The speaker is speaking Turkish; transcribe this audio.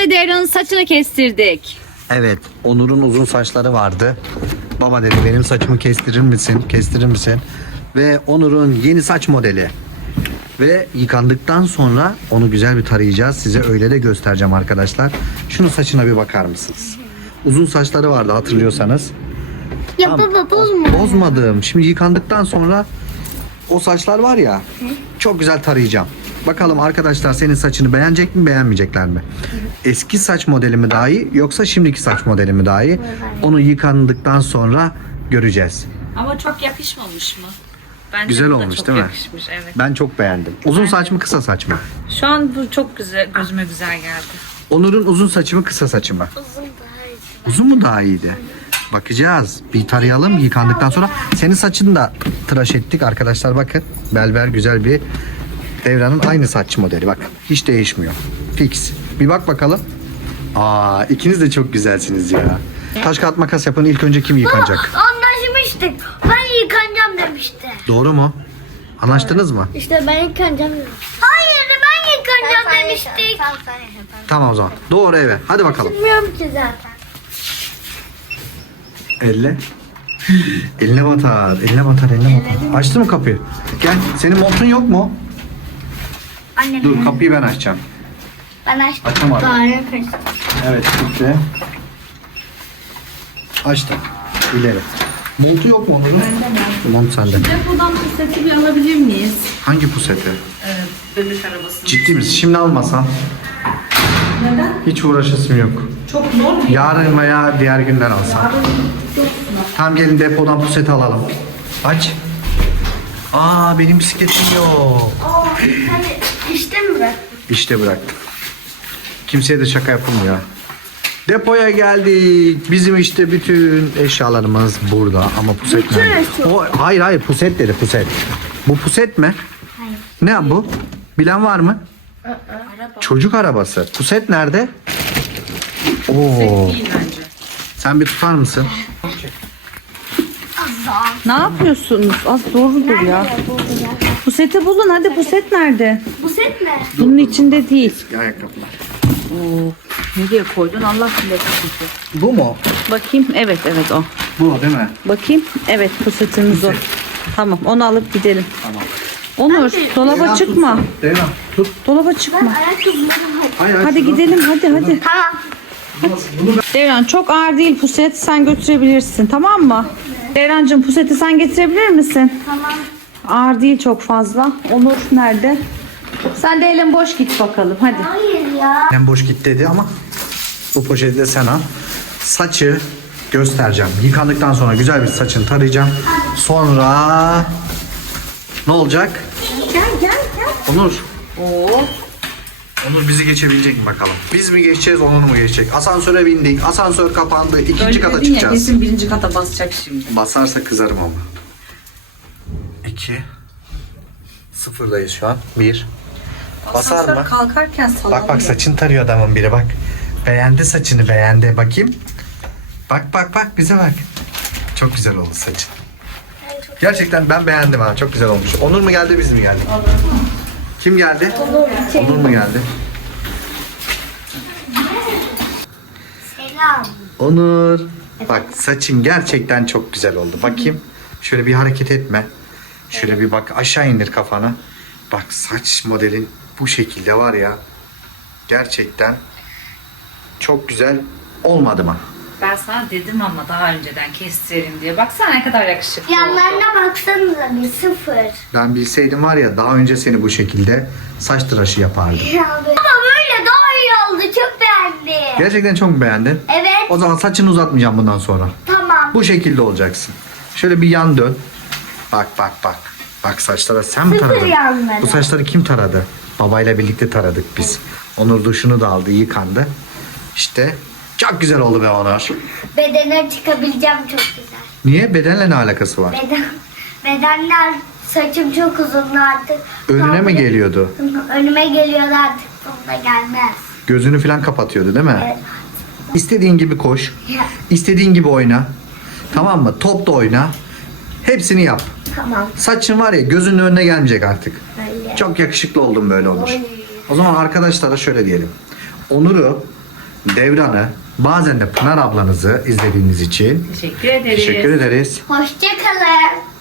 Şimdi Devran'ın saçını kestirdik. Evet, Onur'un uzun saçları vardı. Baba dedi benim saçımı kestirir misin? Kestirir misin? Ve Onur'un yeni saç modeli. Ve yıkandıktan sonra onu güzel bir tarayacağız. Size öyle de göstereceğim arkadaşlar. Şunun saçına bir bakar mısınız? Uzun saçları vardı hatırlıyorsanız. Ya baba bozma. Bozmadım. Şimdi yıkandıktan sonra o saçlar var ya çok güzel tarayacağım. Bakalım arkadaşlar senin saçını beğenecek mi beğenmeyecekler mi? Eski saç modeli mi daha iyi yoksa şimdiki saç modeli mi daha iyi? Onu yıkandıktan sonra göreceğiz. Ama çok yakışmamış mı? Bence Güzel bu da olmuş çok değil mi? yakışmış, evet. Ben çok beğendim. Uzun saç mı kısa saç mı? Şu an bu çok güzel, gözüme güzel geldi. Onur'un uzun saçı mı kısa saçı mı? Uzun daha iyi. Uzun mu daha iyiydi? Bakacağız. Bir tarayalım yıkandıktan sonra. Senin saçını da tıraş ettik arkadaşlar bakın. Belber güzel bir Devran'ın aynı saç modeli bak. Hiç değişmiyor. Fix. Bir bak bakalım. Aa ikiniz de çok güzelsiniz ya. Taş kağıt makas yapın. İlk önce kim yıkanacak? Anlaşmıştık. Ben yıkanacağım demişti. Doğru mu? Anlaştınız mı? İşte ben yıkanacağım demiştim. Hayır ben yıkanacağım demiştik. Tamam o zaman. Doğru eve. Hadi bakalım. Bilmiyorum ki zaten. Elle. Eline batar. Eline batar. Eline batar. Açtı mı kapıyı? Gel. Senin montun yok mu? Anne Dur kapıyı ben açacağım. ben açtım. Açamadım. Bari kaçtım. Evet bitti. Açtım. İleri. Montu yok mu onun? Mont sende. Depodan puseti bir alabilir miyiz? Hangi puseti? Bebek arabası. Ciddi misin? Şimdi almasam. Neden? Hiç uğraşasım yok. Çok zor mu? Yarın veya diğer günler alsam. Tamam gelin depodan puseti alalım. Aç. Aa benim bisikletim yok. Hadi işte mi bırak? İşte bıraktım. Kimseye de şaka yapılmıyor. Depoya geldik. Bizim işte bütün eşyalarımız burada ama puset nerede? Hayır puset dedi puset. Bu puset mi? Hayır. Ne bu? Bilen var mı? Çocuk arabası. Puset nerede? Oo. Değil bence. Sen bir tutar mısın? Ne yapıyorsunuz? Az doğrudur ya. Puseti bulun hadi, puset nerede? Bu set mi? Bunun içinde değil. Ayakkabılar. Oo, nereye koydun Allah bilir. Bu mu? Bakayım, evet o. Bu değil mi? Bakayım, evet pusetimiz o. Tamam, onu alıp gidelim. Tamam. Onur, dolaba Devran çıkma. tutsun. Devran tut. Dolaba çıkma. Ayakkabılarım hadi. Hayır, Hadi gidelim, hadi. Tamam. Bunu Devran çok ağır değil puset, sen götürebilirsin, tamam mı? Devrancığım puseti sen getirebilir misin? Tamam. Ağır değil çok fazla. Onur nerede? Sen de elin boş git bakalım hadi. Hayır ya. ben boş git dedi ama bu poşeti de sen al. Saçı göstereceğim. Yıkandıktan sonra güzel bir saçını tarayacağım. Sonra ne olacak? Gel. Onur. Oo. Onur bizi geçebilecek mi bakalım? Biz mi geçeceğiz, Onur mu geçecek? Asansöre bindik. Asansör kapandı. İkinci kata çıkacağız. kesin birinci kata basacak şimdi. Basarsa kızarım ama. 2 Sıfırdayız şu an. 1 Basar mı? Kalkarken sallanıyor. Bak saçını tarıyor adamın biri bak. Beğendi saçını beğendi. Bakayım. Bak bize bak. Çok güzel oldu saçın. Gerçekten ben beğendim ha. Çok güzel olmuş. Onur mu geldi biz mi geldik? Kim geldi? Onur mu geldi? Selam. Onur. Bak saçın gerçekten çok güzel oldu. Bakayım. Şöyle bir hareket etme. Şöyle bir bak aşağı indir kafanı. Bak saç modelin bu şekilde var ya. Gerçekten çok güzel olmadı mı? Ben sana dedim ama daha önceden kestirelim diye. Baksana ne kadar yakışıklı oldu. Yanlarına baksanıza bir sıfır. Ben bilseydim var ya daha önce seni bu şekilde saç tıraşı yapardım. Ama böyle daha iyi oldu. Çok beğendim. Gerçekten çok mu beğendin? Evet. O zaman saçını uzatmayacağım bundan sonra. Tamam. Bu şekilde olacaksın. Şöyle bir yan dön. Bak. Bak saçlara sen mi Sıfır taradın? yanları. Bu saçları kim taradı? Babayla birlikte taradık biz. Onur duşunu da aldı, yıkandı. İşte çok güzel oldu be Onur. Bedene çıkabileceğim çok güzel. Niye? Bedenle ne alakası var? Bedenler saçım çok uzun artık. Önüne mi geliyordu? Önüme geliyordu artık. Bunda gelmez. Gözünü falan kapatıyordu değil mi? Evet. İstediğin gibi koş. Ya, İstediğin gibi oyna. Tamam mı? Top da oyna. Hepsini yap. tamam. Saçın var ya gözünün önüne gelmeyecek artık. Öyle. Çok yakışıklı oldun böyle Onur. Oy. O zaman arkadaşlara şöyle diyelim. Onur'u Devran'ı, bazen de Pınar ablanızı izlediğiniz için Teşekkür ederiz. teşekkür ederiz. Hoşçakalın.